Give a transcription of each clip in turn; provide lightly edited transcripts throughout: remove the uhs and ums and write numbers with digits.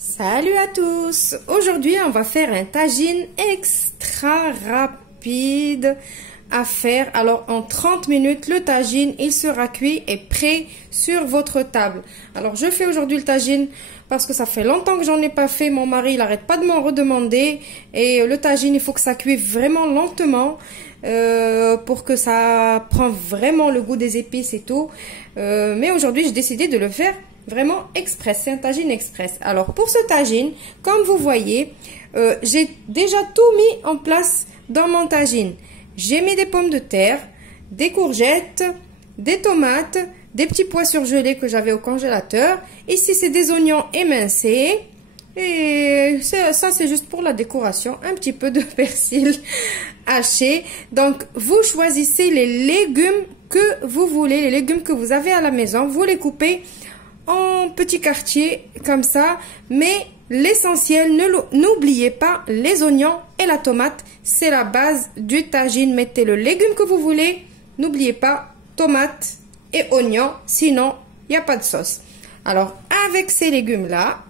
Salut à tous! Aujourd'hui, on va faire un tagine extra rapide à faire. Alors, en 30 minutes, le tagine, il sera cuit et prêt sur votre table. Alors, je fais aujourd'hui le tagine parce que ça fait longtemps que j'en ai pas fait. Mon mari, il arrête pas de m'en redemander. Et le tagine, il faut que ça cuise vraiment lentement pour que ça prenne vraiment le goût des épices et tout. Mais aujourd'hui, j'ai décidé de le faire vraiment express, c'est un tagine express. Alors pour ce tagine, comme vous voyez, j'ai déjà tout mis en place dans mon tagine. J'ai mis des pommes de terre, des courgettes, des tomates, des petits pois surgelés que j'avais au congélateur. Ici c'est des oignons émincés. Et ça c'est juste pour la décoration, un petit peu de persil haché. Donc vous choisissez les légumes que vous voulez, les légumes que vous avez à la maison, vous les coupez en petits quartiers comme ça, mais l'essentiel, n'oubliez pas les oignons et la tomate, c'est la base du tagine. Mettez le légume que vous voulez, n'oubliez pas tomate et oignons, sinon il n'y a pas de sauce. Alors avec ces légumes là,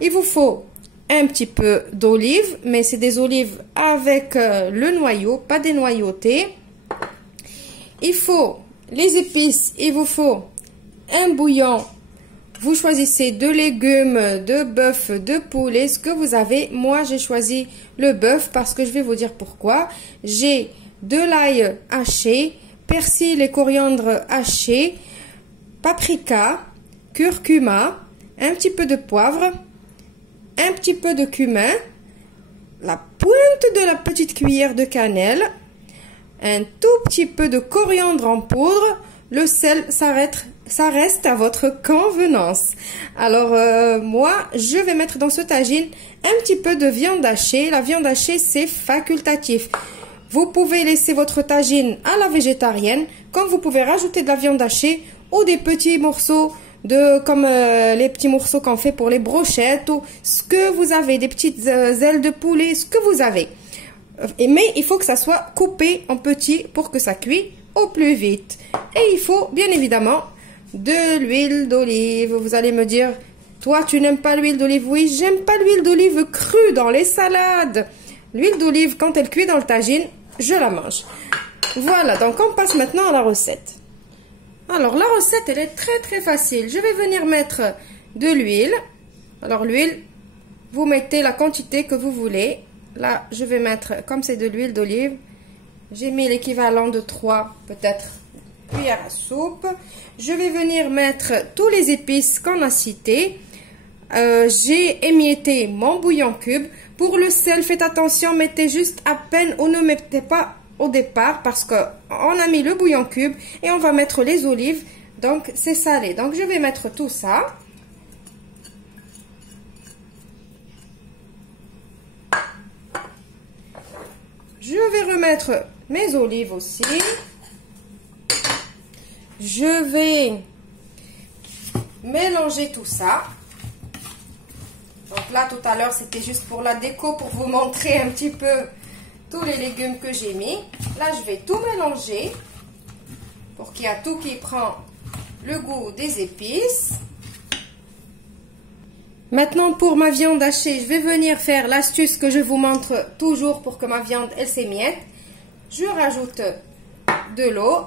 il vous faut un petit peu d'olive, mais c'est des olives avec le noyau, pas dénoyauté. Il faut les épices, il vous faut un bouillon. Vous choisissez de légumes, de bœuf, de poulet, ce que vous avez. Moi, j'ai choisi le bœuf parce que je vais vous dire pourquoi. J'ai de l'ail haché, persil et coriandre haché, paprika, curcuma, un petit peu de poivre, un petit peu de cumin, la pointe de la petite cuillère de cannelle, un tout petit peu de coriandre en poudre. Le sel, ça reste à votre convenance. Alors, moi, je vais mettre dans ce tagine un petit peu de viande hachée. La viande hachée, c'est facultatif. Vous pouvez laisser votre tagine à la végétarienne, comme vous pouvez rajouter de la viande hachée ou des petits morceaux comme les petits morceaux qu'on fait pour les brochettes ou ce que vous avez, des petites ailes de poulet, ce que vous avez. Mais il faut que ça soit coupé en petits pour que ça cuise au plus vite. Et il faut bien évidemment de l'huile d'olive. Vous allez me dire, toi tu n'aimes pas l'huile d'olive? Oui, j'aime pas l'huile d'olive crue dans les salades. L'huile d'olive, quand elle cuit dans le tagine, je la mange. Voilà, donc on passe maintenant à la recette. Alors la recette, elle est très facile. Je vais venir mettre de l'huile. Alors l'huile, vous mettez la quantité que vous voulez. Là, je vais mettre, comme c'est de l'huile d'olive, j'ai mis l'équivalent de 3 peut-être cuillères à soupe. Je vais venir mettre tous les épices qu'on a cités. J'ai émietté mon bouillon cube. Pour le sel, faites attention, mettez juste à peine ou ne mettez pas au départ parce qu'on a mis le bouillon cube et on va mettre les olives. Donc, c'est salé. Donc, je vais mettre tout ça. Je vais remettre mes olives aussi. Je vais mélanger tout ça. Donc là, tout à l'heure, c'était juste pour la déco, pour vous montrer un petit peu tous les légumes que j'ai mis. Là, je vais tout mélanger pour qu'il y a tout qui prend le goût des épices. Maintenant, pour ma viande hachée, je vais venir faire l'astuce que je vous montre toujours pour que ma viande, elle s'émiette. Je rajoute de l'eau.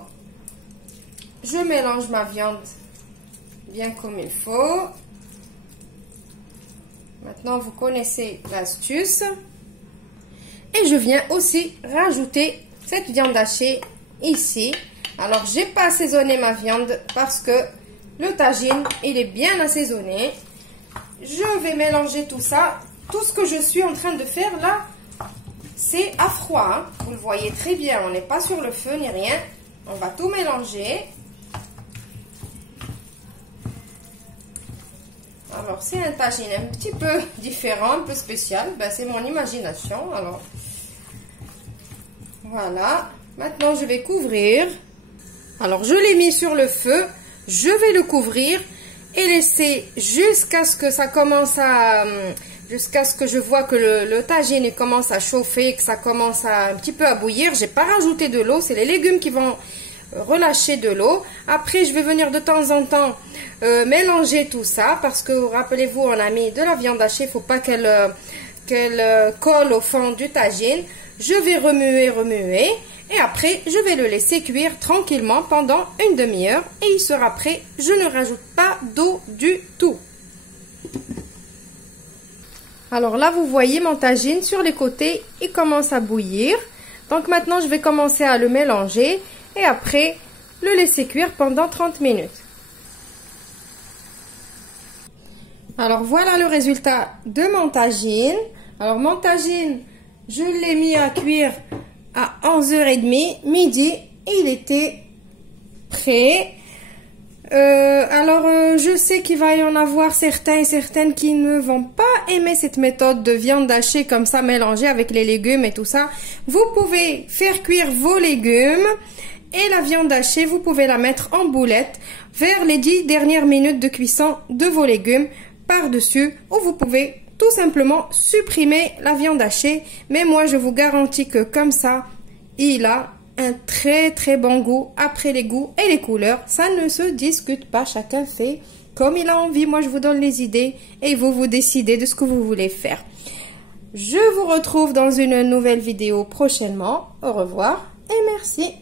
Je mélange ma viande bien comme il faut. Maintenant, vous connaissez l'astuce. Et je viens aussi rajouter cette viande hachée ici. Alors, j'ai pas assaisonné ma viande parce que le tagine, il est bien assaisonné. Je vais mélanger tout ça. Tout ce que je suis en train de faire là, c'est à froid. Hein. Vous le voyez très bien, on n'est pas sur le feu ni rien. On va tout mélanger. Alors, c'est un tagine un petit peu différent, un peu spécial. Ben, c'est mon imagination. Alors, voilà. Maintenant, je vais couvrir. Alors, je l'ai mis sur le feu. Je vais le couvrir et laisser jusqu'à ce que ça commence à... jusqu'à ce que je vois que le tagine commence à chauffer, que ça commence un petit peu à bouillir. J'ai pas rajouté de l'eau, c'est les légumes qui vont relâcher de l'eau. Après, je vais venir de temps en temps mélanger tout ça parce que, rappelez-vous, on a mis de la viande hachée, il ne faut pas qu'elle colle au fond du tagine. Je vais remuer et après, je vais le laisser cuire tranquillement pendant une demi-heure et il sera prêt. Je ne rajoute pas d'eau du tout. Alors là, vous voyez mon tagine sur les côtés, il commence à bouillir. Donc maintenant, je vais commencer à le mélanger et après, le laisser cuire pendant 30 minutes. Alors voilà le résultat de mon tagine. Alors mon tagine, je l'ai mis à cuire à 11h30, midi, et il était prêt. Je sais qu'il va y en avoir certains et certaines qui ne vont pas aimer cette méthode de viande hachée comme ça mélangée avec les légumes et tout ça. Vous pouvez faire cuire vos légumes et la viande hachée, vous pouvez la mettre en boulette vers les 10 dernières minutes de cuisson de vos légumes par-dessus, ou vous pouvez tout simplement supprimer la viande hachée. Mais moi, je vous garantis que comme ça, il a un très très bon goût. Après, les goûts et les couleurs, ça ne se discute pas. Chacun fait comme il a envie. Moi, je vous donne les idées et vous décidez de ce que vous voulez faire. Je vous retrouve dans une nouvelle vidéo prochainement. Au revoir et merci.